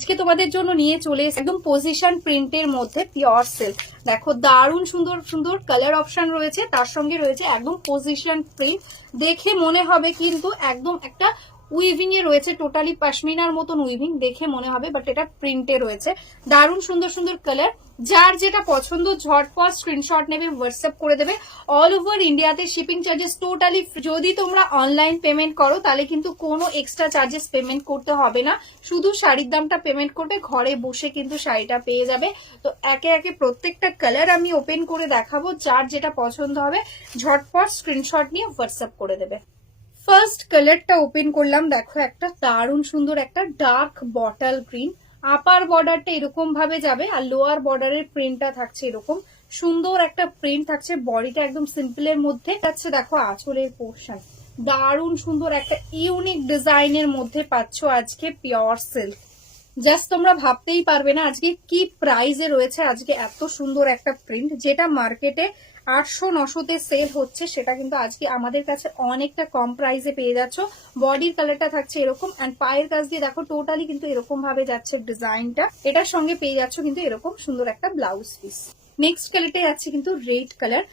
আজকে তোমাদের জন্য নিয়ে চলে এসেছি একদম পজিশন প্রিন্টের মধ্যে পিওর সিল্ক। দেখো দারুণ সুন্দর সুন্দর কালার অপশন রয়েছে, তার সঙ্গে রয়েছে একদম পজিশন প্রিন্ট। দেখে মনে হবে কিন্তু একদম একটা উইভিং এ রয়েছে, টোটালি পশমিনার মতন উইভিং দেখে মনে হবে, বাট এটা প্রিন্টে রয়েছে। দারুণ সুন্দর সুন্দর কালার। যার যেটা পছন্দ ঝটপট স্ক্রিনশট নেবে, হোয়াটসঅ্যাপ করে দেবে। অল ওভার ইন্ডিয়াতে শিপিং চার্জেস টোটালি। যদি তোমরা অনলাইন পেমেন্ট করো তাহলে কিন্তু কোনো এক্সট্রা চার্জেস পেমেন্ট করতে হবে না, শুধু শাড়ির দামটা পেমেন্ট করবে, ঘরে বসে কিন্তু শাড়িটা পেয়ে যাবে। তো একে একে প্রত্যেকটা কালার আমি ওপেন করে দেখাবো, যার যেটা পছন্দ হবে ঝটপট স্ক্রিনশট নিয়ে হোয়াটসঅ্যাপ করে দেবে। ফার্স্ট কালারটা ওপেন করলাম, দেখো একটা দারুণ সুন্দর একটা ডার্ক বটল গ্রিন। আপার বর্ডারটা এরকম ভাবে যাবে আর লোয়ার বর্ডারের প্রিন্টটা থাকছে এরকম সুন্দর একটা প্রিন্ট থাকছে। বডিটা একদম সিম্পলের মধ্যে যাচ্ছে। দেখো আঁচলের পোর্শন দারুণ সুন্দর একটা ইউনিক ডিজাইনের মধ্যে পাচ্ছ আজকে পিওর সিল্ক। জাস্ট তোমরা ভাবতেই পারবে না আজকে কি প্রাইসে রয়েছে আজকে এত সুন্দর একটা প্রিন্ট। যেটা মার্কেটে 800-900 সেল হচ্ছে, সেটা কিন্তু আজকে আমাদের কাছে অনেকটা কম প্রাইসে পেয়ে যাচ্ছ। বডির কালারটা থাকছে এরকম, এন্ড পায়ের কাছ দিয়ে দেখো টোটালি কিন্তু এরকম ভাবে যাচ্ছে ডিজাইনটা। এটার সঙ্গে পেয়ে যাচ্ছ কিন্তু এরকম সুন্দর একটা ব্লাউজ পিস। নেক্সট কালারটা যাচ্ছে কিন্তু রেড কালার।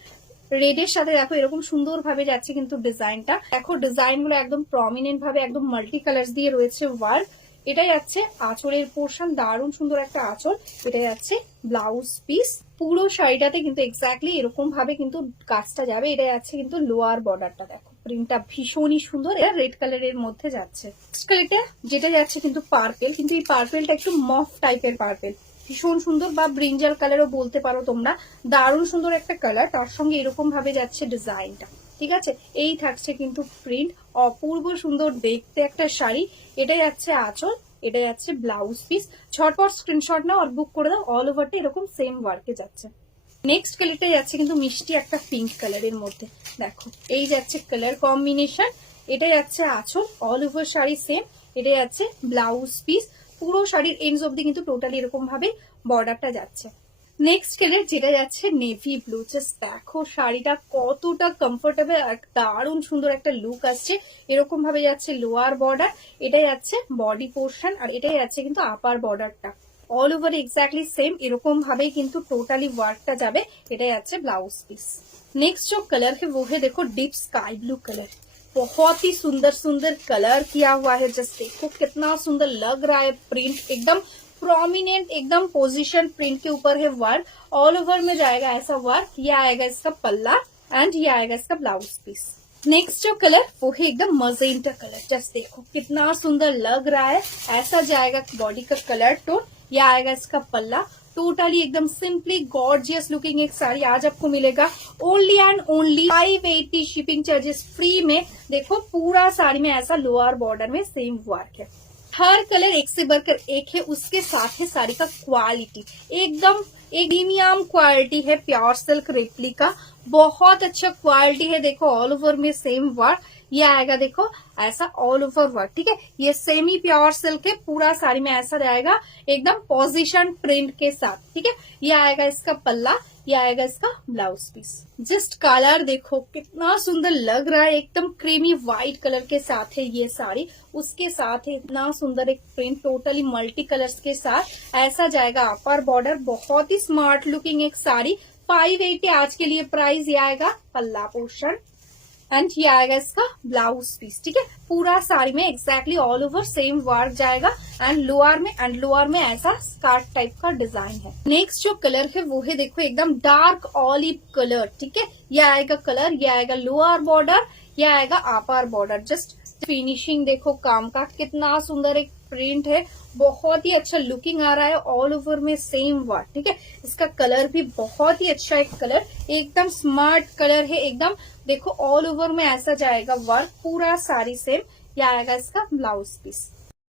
রেড এর সাথে দেখো এরকম সুন্দর ভাবে যাচ্ছে কিন্তু ডিজাইনটা। দেখো ডিজাইন গুলো একদম প্রমিনেন্ট ভাবে একদম মাল্টি কালার দিয়ে রয়েছে ওয়ার্ক। এটা যাচ্ছে আঁচলের পোর্শন, দারুণ সুন্দর একটা আঁচল। এটা যাচ্ছে ব্লাউজ পিস। পুরো শাড়িটাতে কিন্তু এক্স্যাক্টলি এরকম ভাবে কিন্তু কাজটা যাবে। এটা যাচ্ছে কিন্তু লোয়ার বর্ডারটা, দেখো প্রিন্টটা ভীষণই সুন্দর। এটা রেড কালারের মধ্যে যাচ্ছে। কালারটা যেটা যাচ্ছে কিন্তু পার্পেল, কিন্তু এই পার্পেলটা একটু মফ টাইপের পার্পেল, ভীষণ সুন্দর, বা ব্রিঞ্জাল কালারও বলতে পারো তোমরা। দারুণ সুন্দর একটা কালার, তার সঙ্গে এরকম ভাবে যাচ্ছে ডিজাইনটা। ঠিক আছে, এই থাকছে কিন্তু প্রিন্ট, অপূর্ব সুন্দর দেখতে একটা শাড়ি। এটা যাচ্ছে আঁচল, এটা যাচ্ছে ব্লাউজ পিস। ঝটপট স্ক্রিনশট নাও আর বুক করে দাও। অল ওভারটা এরকম সেম ওয়ার্কে যাচ্ছে। নেক্সট কালারটা যাচ্ছে কিন্তু মিষ্টি একটা পিঙ্ক কালারের মধ্যে। দেখো এই যাচ্ছে কালার কম্বিনেশন। এটা যাচ্ছে আঁচল, অল ওভার শাড়ি সেম। এটা যাচ্ছে ব্লাউজ পিস। পুরো শাড়ির এন্ডস অব্দি কিন্তু টোটালি এরকম ভাবে বর্ডারটা যাচ্ছে। নেক্সট কালার যেটা যাচ্ছে নেভি ব্লু। জাস্ট দেখো শাড়িটা কতটা কমফোর্টেবল আর দারুণ সুন্দর একটা লুক আসছে। এরকম ভাবে যাচ্ছে লোয়ার বর্ডার, এটা যাচ্ছে বডি পোর্শন, আর এটাই যাচ্ছে কিন্তু আপার বর্ডারটা। ऑल ओवर एग्जैक्टली सेम এরকম ভাবেই কিন্তু টোটালি ওয়ার্কটা যাবে। এটা যাচ্ছে ব্লাউজ পিস। नेक्स्ट जो कलर है वो है देखो डीप स्काई ब्लू कलर। बहुत ही सुंदर सुंदर कलर किया हुआ है। जस्ट देखो कितना सुंदर लग रहा है। प्रिंट एकदम प्रोमिनेंट, एकदम पोजीशन प्रिंट के ऊपर है वर्क। ऑल ओवर में जाएगा ऐसा वर्क। ये आएगा इसका पल्ला एंड ये आएगा इसका ब्लाउज पीस। नेक्स्ट जो कलर वो है एकदम मजेंटा कलर। जस्ट देखो कितना सुंदर लग रहा है। ऐसा जाएगा बॉडी का कलर टोन। यह आएगा इसका पल्ला। टोटली एकदम सिंपली गॉर्जियस लुकिंग एक साड़ी आज आपको मिलेगा only and only 580 shipping charges free में। देखो पूरा साड़ी में ऐसा लोअर बॉर्डर में सेम वर्क है। हर कलर एक से बढ़कर एक है। उसके साथ है साड़ी का क्वालिटी, एकदम एक प्रीमियम क्वालिटी है। प्योर सिल्क रेप्लिका, बहुत अच्छा क्वालिटी है। देखो ऑल ओवर में सेम वर्क। ये आएगा देखो ऐसा ऑल ओवर वर्क। ठीक है, ये सेमी प्योर सिल्क है। पूरा साड़ी में ऐसा रहेगा एकदम पोजीशन प्रिंट के साथ। ठीक है, ये आएगा इसका पल्ला, ये आएगा इसका ब्लाउज पीस। जस्ट कलर देखो कितना सुंदर लग रहा है। एकदम क्रीमी व्हाइट कलर के साथ है ये साड़ी। उसके साथ है इतना सुंदर एक प्रिंट, टोटली मल्टी कलर्स के साथ ऐसा जाएगा अपर बॉर्डर। बहुत ही स्मार्ट लुकिंग एक साड़ी। 580 आज के लिए प्राइस। ये आएगा पल्ला पोर्शन एंड ये आएगा इसका ब्लाउज पीस। ठीक है, पूरा साड़ी में exactly all over same work जाएगा एंड लोअर में ऐसा स्कार्ट टाइप का डिजाइन है। नेक्स्ट जो कलर है वो है देखो एकदम डार्क ऑलिव कलर। ठीक है, ये आएगा कलर, ये आएगा लोअर बॉर्डर, ये आएगा अपर बॉर्डर। जस्ट फिनिशिंग देखो काम का कितना सुंदर एक प्रिंट है। बहुत ही अच्छा लुकिंग आ रहा है। ऑल ओवर में सेम वर्क। ठीक है, इसका कलर भी बहुत ही अच्छा एक कलर, एकदम स्मार्ट कलर है एकदम। देखो ऑल ओवर में ऐसा जाएगा वर्क। पूरा साड़ी सेम। ये आएगा इसका ब्लाउज पीस।